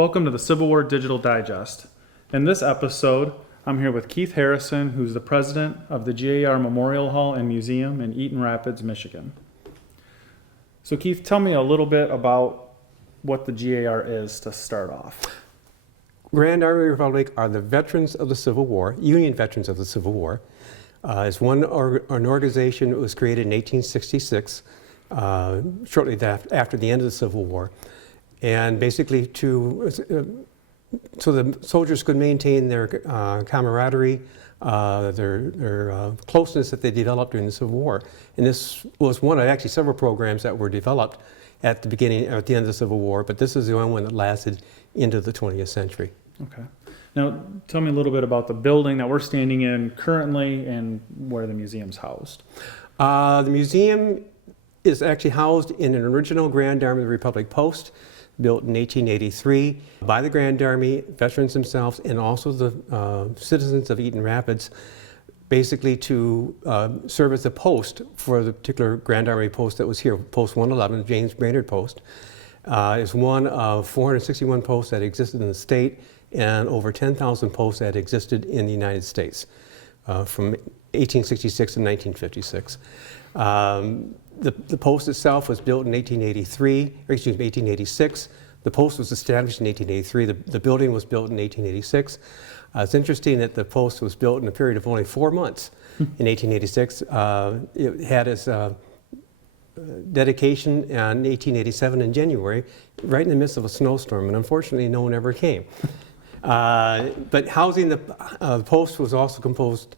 Welcome to the Civil War Digital Digest. In this episode, I'm here with Keith Harrison, who's the president of the GAR Memorial Hall and Museum in Eaton Rapids, Michigan. So Keith, tell me a little bit about what the GAR is to start off. Grand Army Republic are the veterans of the Civil War, Union veterans of the Civil War. It's an organization that was created in 1866, shortly after the end of the Civil War. And basically so the soldiers could maintain their camaraderie, their closeness that they developed during the Civil War. And this was one of actually several programs that were developed at the end of the Civil War, but this is the only one that lasted into the 20th century. Okay. Now, tell me a little bit about the building that we're standing in currently and where the museum's housed. The museum is actually housed in an original Grand Army of the Republic post, built in 1883 by the Grand Army veterans themselves and also the citizens of Eaton Rapids, basically to serve as a post for the particular Grand Army post that was here, Post 111, James Brainerd Post. Is one of 461 posts that existed in the state and over 10,000 posts that existed in the United States from 1866 to 1956. The post itself was built in 1886. The post was established in 1883. The building was built in 1886. It's interesting that the post was built in a period of only 4 months in 1886. It had its dedication in 1887 in January, right in the midst of a snowstorm, and unfortunately no one ever came. But housing the post was also composed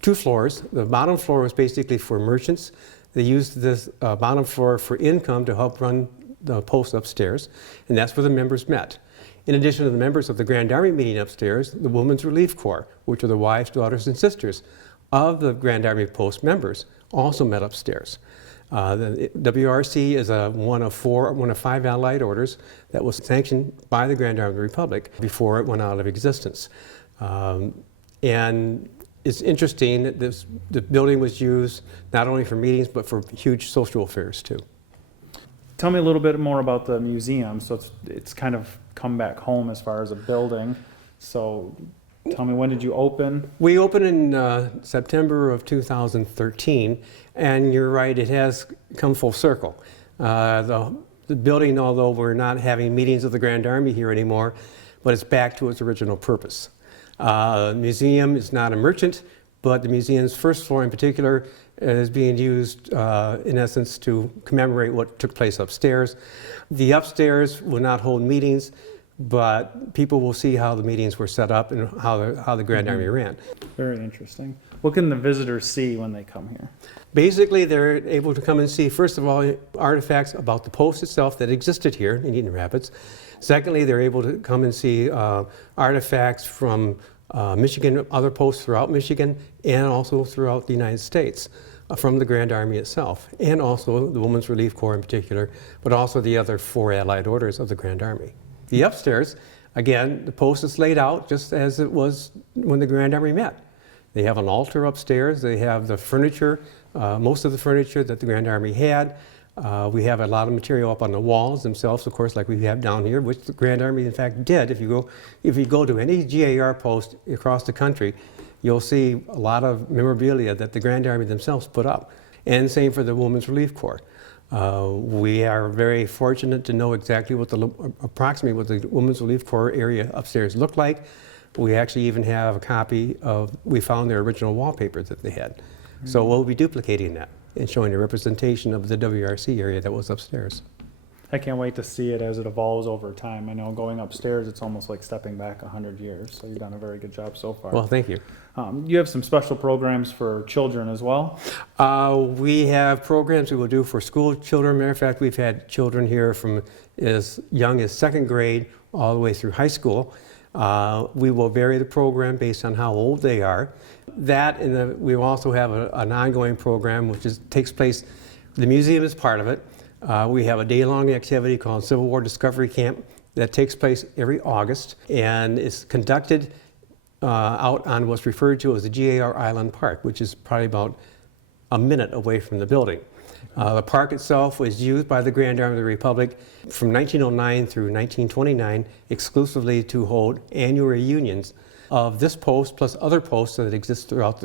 two floors. The bottom floor was basically for merchants. They used this bottom floor for income to help run the post upstairs, and that's where the members met. In addition to the members of the Grand Army meeting upstairs, the Women's Relief Corps, which are the wives, daughters, and sisters of the Grand Army Post members, also met upstairs. The WRC is one of 5 Allied orders that was sanctioned by the Grand Army of the Republic before it went out of existence. And it's interesting that the building was used not only for meetings but for huge social affairs too. Tell me a little bit more about the museum. So it's kind of come back home as far as a building. So tell me, when did you open? We opened in September of 2013, and you're right, it has come full circle. The building, although we're not having meetings of the Grand Army here anymore, but it's back to its original purpose. The museum is not a merchant, but the museum's first floor in particular is being used in essence to commemorate what took place upstairs. The upstairs will not hold meetings, but people will see how the meetings were set up and how the Grand Army ran. Very interesting. What can the visitors see when they come here? Basically, they're able to come and see, first of all, artifacts about the post itself that existed here in Eaton Rapids. Secondly, they're able to come and see artifacts from Michigan, other posts throughout Michigan, and also throughout the United States from the Grand Army itself, and also the Women's Relief Corps in particular, but also the other 4 Allied orders of the Grand Army. The upstairs, again, the post is laid out just as it was when the Grand Army met. They have an altar upstairs. They have the furniture, most of the furniture that the Grand Army had. We have a lot of material up on the walls themselves, of course, like we have down here, which the Grand Army, in fact, did. If you go to any GAR post across the country, you'll see a lot of memorabilia that the Grand Army themselves put up. And same for the Women's Relief Corps. We are very fortunate to know exactly approximately what the Women's Relief Corps area upstairs looked like. We actually even have a copy we found their original wallpaper that they had. Mm-hmm. So we'll be duplicating that and showing a representation of the WRC area that was upstairs. I can't wait to see it as it evolves over time. I know going upstairs, it's almost like stepping back 100 years. So you've done a very good job so far. Well, thank you. You have some special programs for children as well? We have programs we will do for school children. Matter of fact, we've had children here from as young as 2nd grade all the way through high school. We will vary the program based on how old they are. That, and we also have an ongoing program which takes place, the museum is part of it. We have a day-long activity called Civil War Discovery Camp that takes place every August, and it's conducted out on what's referred to as the GAR Island Park, which is probably about a minute away from the building. The park itself was used by the Grand Army of the Republic from 1909 through 1929 exclusively to hold annual reunions of this post plus other posts that exist throughout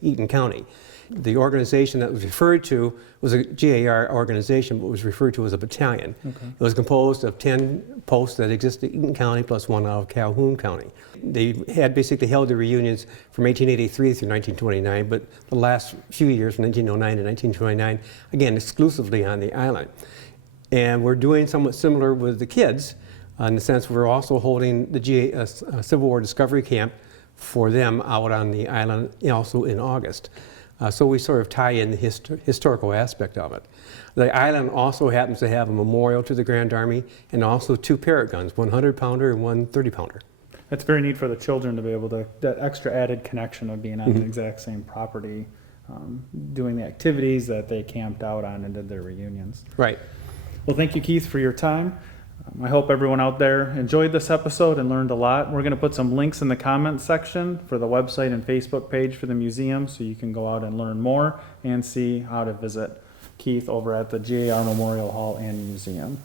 Eaton County. The organization that was referred to was a GAR organization, but was referred to as a battalion. Okay. It was composed of 10 posts that existed in Eaton County plus one out of Calhoun County. They had basically held their reunions from 1883 through 1929, but the last few years, from 1909 to 1929, again, exclusively on the island. And we're doing somewhat similar with the kids, in the sense we're also holding the Civil War Discovery Camp for them out on the island also in August. So we sort of tie in the historical aspect of it. The island also happens to have a memorial to the Grand Army and also 2 Parrott guns, 100-pounder and 1 30-pounder. It's very neat for the children to be able to, that extra added connection of being on the exact same property, doing the activities that they camped out on and did their reunions. Right. Well, thank you, Keith, for your time. I hope everyone out there enjoyed this episode and learned a lot. We're going to put some links in the comments section for the website and Facebook page for the museum, so you can go out and learn more and see how to visit Keith over at the GAR Memorial Hall and Museum.